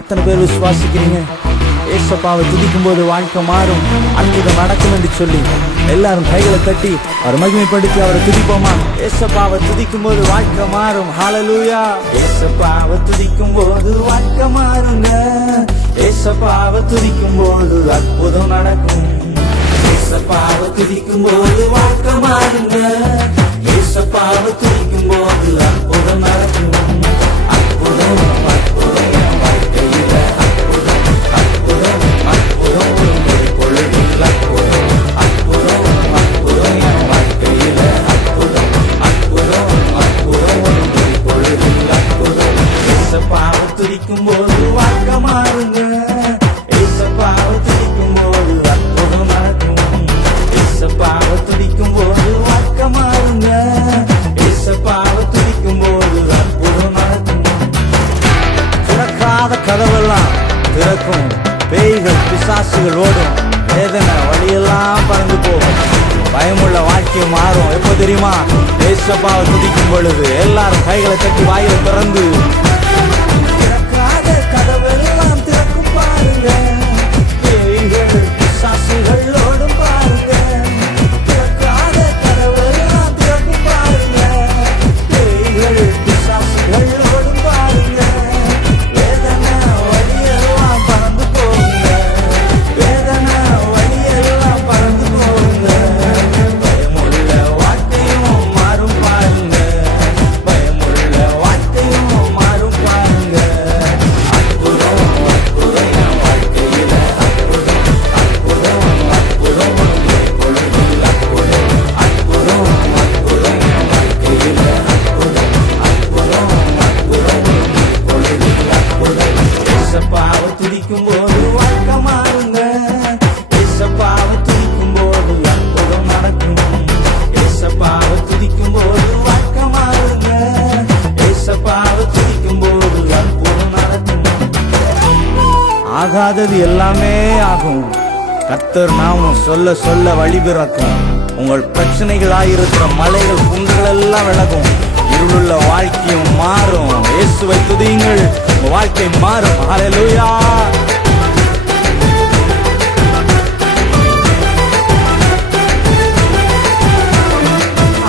எத்தனை பேர் விசுவாசிக்கிறீங்க? ஏசப்பாவை துதிக்கும் போது வாழ்க்கை மாறும், அற்புதம் நடக்கும் என்று சொல்லி எல்லாரும் கைகளை தட்டி அவர் மகிமைப்படுத்தி அவரை துதிப்போமா? ஏசப்பாவை துதிக்கும் போது வாழ்க்கை மாறும். ஹல்லேலூயா. ஏசப்பாவை துதிக்கும் போது வாழ்க்கை மாறுங்க. ஏசப்பாவை துதிக்கும் போது அற்புதம் நடக்கும். ஏசப்பாவை துதிக்கும் போது வாழ்க்கை மாறுங்க. ஏசப்பாவை துதிக்கும் போது அற்புதம் நடக்கும். அற்புதம் அற்புதம் என் வாழ்க்கையில அற்புதம் அற்புதம் அற்புதம் ஒரு பொழுதில் அற்புதம் அற்புதம் அற்புதம் என் வாழ்க்கையில அற்புதம் அற்புதம் அற்புதம் ஒரு பொழுதில் அற்புதம். ஏசப்பாவை துதிக்கும் போது வாழ்க்கை மாறுங்க. ஏசப்பாவை துதிக்கும் போது அற்புதம் நடக்கும். ஏசப்பாவை துதிக்கும் போது வாழ்க்கை மாறுங்க. ஏசப்பாவை துதிக்கும் போது அற்புதம் நடக்கும். திறக்காத கதவெல்லாம் திறக்கும். பேய்கள் பிசாசுகள் ஓடும். வேதனை வழியெல்லாம் பறந்து போகும். பயமுள்ள வாழ்க்கை மாறும். எப்ப தெரியுமா? ஏசப்பாவை துதிக்கும் பொழுது. எல்லாரும் கைகளை தட்டி வாயில திறந்து திறக்காத கதவெல்லாம் திறக்கும் பாருங்க. பேய்கள் பிசாசுகள் ஓடும் பாருங்க. திறக்காத கதவெல்லாம் திறக்கும் பாருங்க. பேய்கள் பிசாசுகள் ஓடும் பாருங்க. வேதனை வழியெல்லாம் பறந்து போகுங்க. வேதனை வழியெல்லாம் பறந்து போகுங்க. பயமுள்ள வாழ்க்கையும் மாறும் பாருங்க. பயமுள்ள வாழ்க்கையும் மாறும் பாருங்க. அற்புதம் அற்புதம் என் வாழ்க்கையில அற்புதம் அற்புதம் அற்புதம் ஒரு பொழுதில் அற்புதம் அற்புதம் அற்புதம் என் வாழ்க்கையில அற்புதம் அற்புதம் அற்புதம் ஒரு பொழுதில் அற்புதம். ஏசப்பாவை துதிக்கும் போது வாழ்க்கை மாறுங்க. ஏசப்பாவை துதிக்கும் போது அற்புதம் நடக்கும். ஏசப்பாவை துதிக்கும் போது வாழ்க்கை மாறுங்க. ஏசப்பாவை துதிக்கும் போது அற்புதம் நடக்கும். ஆகாதது எல்லாமே ஆகும். கர்த்தர் நாமம் சொல்ல சொல்ல வழி பிறக்கும். உங்கள் பிரச்சனைகளாயிருக்கிற மலைகள் குன்றுகள் எல்லாம் விலகும். இருளுள்ள வாழ்க்கையும் மாறும். இயேசுவை துதியுங்கள், உங்க வாழ்க்கை மாறும். ஹல்லேலூயா.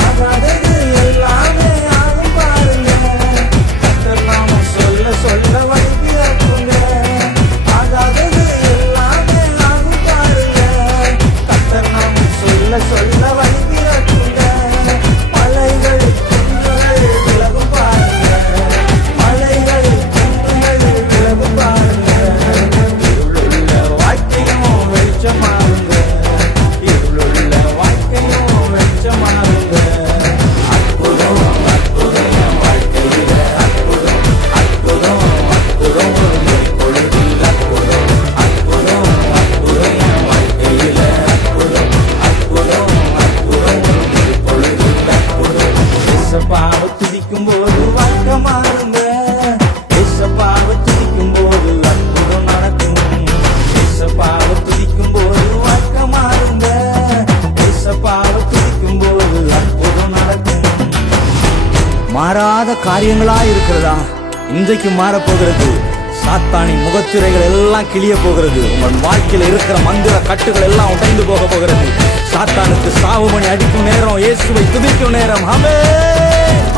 ஆகாதது எல்லாமே ஆகும் பாருங்க. கர்த்தர் நாமம் சொல்ல சொல்ல வழி பிறக்குங்க. ஆகாதது எல்லாமே ஆகும் பாருங்க. கர்த்தர் நாமம் சொல்ல சொல்ல வழி பிறக்குங்க. மலைகள் குன்றுகள் விலகும் பாருங்க. மலைகள் குன்றுகள் விலகும் பாருங்க. இருளுள்ள வாழ்க்கையும் வெளிச்சமாகுங்க. இருளுள்ள வாழ்க்கையும் வெளிச்சமாகுங்க. அற்புதம் அற்புதம் என் வாழ்க்கையில அற்புதம் அற்புதம் அற்புதம் ஒரு பொழுதில் அற்புதம் அற்புதம் அற்புதம் என் வாழ்க்கையில அற்புதம் அற்புதம் அற்புதம் ஒரு பொழுதில் அற்புதம். ஏசப்பாவை துதிக்கும் போது வாழ்க்கை மாறுங்க. ஏசப்பாவை துதிக்கும் போது அற்புதம் நடக்கும். ஏசப்பாவை துதிக்கும் போது வாழ்க்கை மாறுங்க. ஏசப்பாவை துதிக்கும் போது அற்புதம் நடக்கும். மாறாத காரியங்களா இருக்கிறதா? இன்றைக்கு மாறப்போகிறது. சாத்தானின் முகத்திரைகள் எல்லாம் கிளிய போகிறது. உங்கள் வாழ்க்கையில் இருக்கிற மந்திர கட்டுகள் எல்லாம் உடைந்து போக போகிறது. சாத்தானுக்கு சாவு மணி அடிக்கும் நேரம், இயேசுவை துதிக்கும் நேரம். ஆமென்.